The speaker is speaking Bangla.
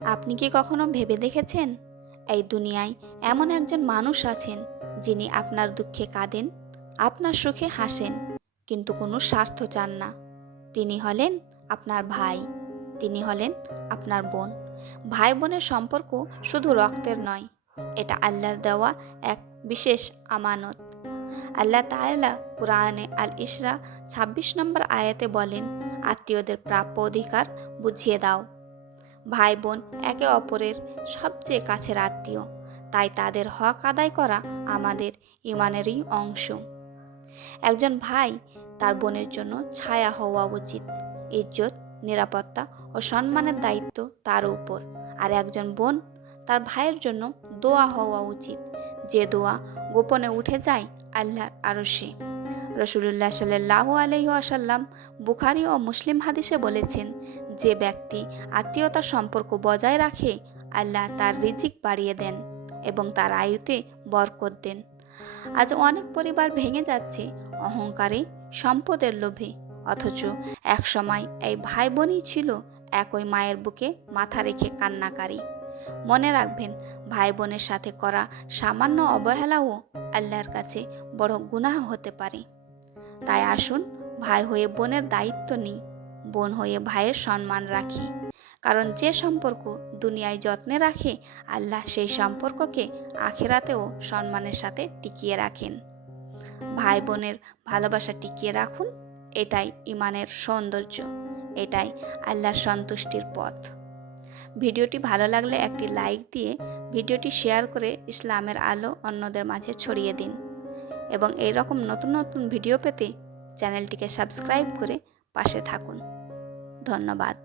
আপনি কি কখনো ভেবে দেখেছেন, এই দুনিয়ায় এমন একজন মানুষ আছেন যিনি আপনার দুঃখে কাঁদেন, আপনার সুখে হাসেন, কিন্তু কোনো স্বার্থ চান না? তিনি হলেন আপনার ভাই, তিনি হলেন আপনার বোন। ভাই বোনের সম্পর্ক শুধু রক্তের নয়, এটা আল্লাহর দেওয়া এক বিশেষ আমানত। আল্লাহ তাআলা কুরআনে আল ইসরা ২৬ নম্বর আয়াতে বলেন, আত্মীয়দের প্রাপ্য অধিকার বুঝিয়ে দাও। ভাই বোন একে অপরের সবচেয়ে কাছের আত্মীয়, তাই তাদের হক আদায় করা আমাদের ঈমানেরই অংশ। একজন ভাই তার বোনের জন্য ছায়া হওয়া উচিত। ইজ্জত, নিরাপত্তা ও সম্মানের দায়িত্ব তার উপর। আর একজন বোন তার ভাইয়ের জন্য দোয়া হওয়া উচিত, যে দোয়া গোপনে উঠে যায় আল্লাহর আরশে। রাসূলুল্লাহ সাল্লাল্লাহু আলাইহি ওয়াসাল্লাম বুখারী ও মুসলিম হাদিসে বলেছেন, যে ব্যক্তি আত্মীয়তার সম্পর্ক বজায় রাখে, আল্লাহ তার রিজিক বাড়িয়ে দেন এবং তার আয়ুতে বরকত দেন। আজ অনেক পরিবার ভেঙে যাচ্ছে অহংকারে, সম্পদের লোভে, অথচ একসময় এই ভাই বোনই ছিল একই মায়ের বুকে মাথা রেখে কান্নাকারী। মনে রাখবেন, ভাই বোনের সাথে করা সামান্য অবহেলাও আল্লাহর কাছে বড় গুনাহ হতে পারে। তাই আসুন, ভাই হয়ে বোনের দায়িত্ব নিই, বোন হয়ে ভাইয়ের সম্মান রাখি। কারণ যে সম্পর্ক দুনিয়ায় যত্নে রাখে, আল্লাহ সেই সম্পর্ককে আখিরাতেও সম্মানের সাথে টিকিয়ে রাখেন। ভাই বোনের ভালোবাসা টিকিয়ে রাখুন, এটাই ঈমানের সৌন্দর্য, এটাই আল্লাহর সন্তুষ্টির পথ। ভিডিওটি ভালো লাগলে একটি লাইক দিয়ে ভিডিওটি শেয়ার করে ইসলামের আলো অন্যদের মাঝে ছড়িয়ে দিন এবং এইরকম নতুন নতুন ভিডিও পেতে চ্যানেলটিকে সাবস্ক্রাইব করে পাশে থাকুন। ধন্যবাদ।